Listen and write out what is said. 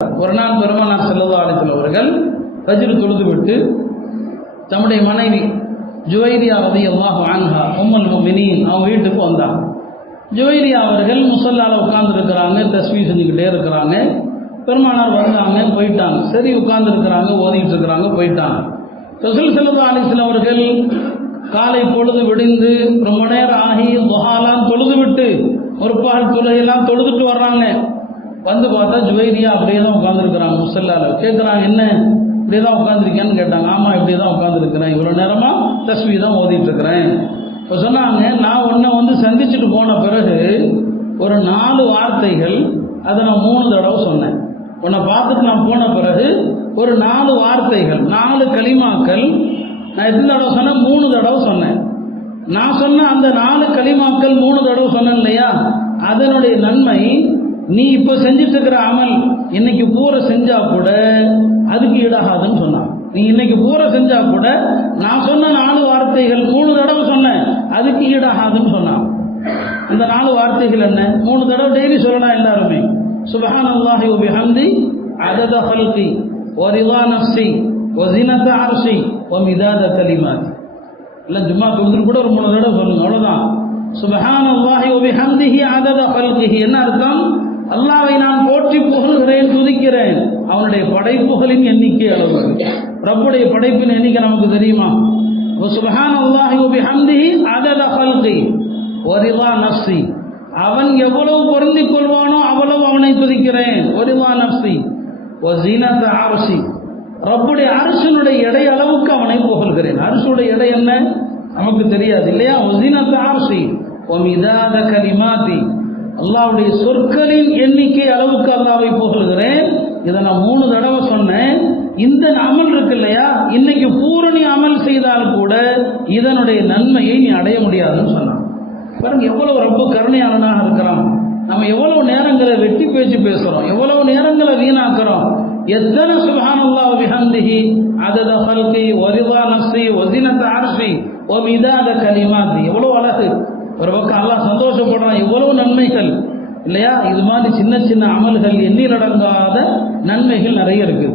ஒரு நாள் பெருமானார் ஸல்லல்லாஹு அலைஹி வஸல்லம் அவர்கள் ஃபஜ்ர் தொழுது விட்டு தம்முடைய மனைவி ஜுவைரியா ரலியல்லாஹு அன்ஹா உம்முல் முஃமினீன் அவங்க வீட்டுக்கு வந்தாங்க. ஜுவைரியா அவர்கள் முஸல்லால உட்கார்ந்துருக்கிறாங்க, தஸ்பீஹ் செஞ்சுக்கிட்டே இருக்கிறாங்க. பெருமானார் வந்தாங்க, போயிட்டாங்க. சரி உட்கார்ந்துருக்கிறாங்க, ஓதிட்டு இருக்கிறாங்க, போயிட்டாங்க. ரசூல் ஸல்லல்லாஹு அலைஹி வஸல்லம் அவர்கள் காலை பொழுது விடிந்து ரொம்ப நேரம் ஆகி துஹாலாம் தொழுது விட்டு ஒரு பகல் தொழுகையெல்லாம் தொழுதுட்டு வர்றாங்க. வந்து பார்த்தா ஜுவைரியா அப்படியே தான் உட்காந்துருக்குறாங்க. முஸல்லால கேட்குறாங்க, என்ன இப்படியே தான் உட்காந்துருக்கேன்னு கேட்டாங்க. ஆமாம் இப்படியே தான் உட்காந்துருக்கிறேன், இவ்வளோ நேரமாக தஸ்பீஹ் தான் ஓதிட்டு இருக்கிறேன். இப்போ சொன்னாங்க, நான் உன்னை வந்து சந்திச்சுட்டு போன பிறகு ஒரு 4 வார்த்தைகள் அதை நான் 3 தடவை சொன்னேன். உன்னை பார்த்துட்டு நான் போன பிறகு ஒரு 4 வார்த்தைகள் 4 கலிமாக்கள் நான் எத்தனை தடவை சொன்னேன்? 3 தடவை சொன்னேன். நான் சொன்ன அந்த 4 கலிமாக்கள் 3 தடவை சொன்னேன் இல்லையா, அதனுடைய நன்மை நீ இப்போ செஞ்சுட்டு இருக்கிற அமல் இன்னைக்கு பூரா செஞ்சா கூட அதுக்கு ஈடாகாதுன்னு சொன்னான். நீ இன்னைக்கு பூரா செஞ்சா கூட நான் சொன்ன 4 வார்த்தைகள் 3 தடவை சொன்னேன், அதுக்கு ஈடாகாதுன்னு சொன்னான். இந்த 4 வார்த்தைகள் என்ன? 3 தடவை டெய்லி சொல்லலாம் எல்லாருமே. சுப்ஹானல்லாஹி வ பிஹம்தி அதத ஹல்கி வ ரிதா நஃப்ஸி வ ஸினத அர்ஷி வ மிதாத கலிமாத்தி. இல்லை ஜும்மா தொழுதுட்டு கூட ஒரு 3 தடவை சொல்லுங்க, அவ்வளோதான். சுப்ஹானல்லாஹி வ பிஹம்திஹி அதத ஹல்கிஹி என்ன அர்த்தம்? அல்லாஹ்வை நான் போற்றி புகழ்கிறேன், துதிக்கிறேன், அவனுடைய படைப்புகளின் எண்ணிக்கை அளவு. ரப்புடைய படைப்பின் எண்ணிக்கை நமக்கு தெரியுமா? சுப்ஹானல்லாஹி வ பிஹம்திஹி அதத ஹல்கி வ ரிதா நஃப்ஸி, அவன் எவ்வளவு பொருந்திக் கொள்வானோ அவ்வளவு அவனை துதிக்கிறேன். வ ரிதா நஃப்ஸி வ ஸினத அர்ஷி, ரப்புடைய அர்ஷினுடைய எடை அளவுக்கு அவனை புகழ்கிறேன். அர்ஷுடைய எடை என்ன நமக்கு தெரியாது இல்லையா? வ ஸினத அர்ஷி வ மிதாத கலிமாத்தி, அல்லாஹ்வுடைய சொற்களின் எண்ணிக்கை அளவுக்கு அல்லாஹ்வை புகழ்கிறேன். இதை நான் 3 தடவை சொன்னேன். இந்த அமல் இருக்கு இல்லையா, இன்னைக்கு பூரணி அமல் செய்தால் கூட இதனுடைய நன்மையை நீ அடைய முடியாதுன்னு சொன்னான். பாருங்க எவ்வளவு ரப்பு கருணையாளனாக இருக்கிறான். நம்ம எவ்வளவு நேரங்களை வெட்டி பேச்சு பேசுறோம், எவ்வளவு நேரங்களை வீணாக்குறோம். எத்தனை சுப்ஹானல்லாஹி வ பிஹம்திஹி அதத ஹல்கி வ ரிதா நஃப்ஸி வ ஸினத அர்ஷி வ மிதாத கலிமாத்தி, எவ்வளவு அழகு. ஒரு பக்கம் அல்லாஹ் சந்தோஷப்படுறான், எவ்வளவு நன்மைகள் இல்லையா? இது மாதிரி சின்ன சின்ன அமல்கள் எண்ணிலடங்காத நன்மைகள் நிறைய இருக்குது.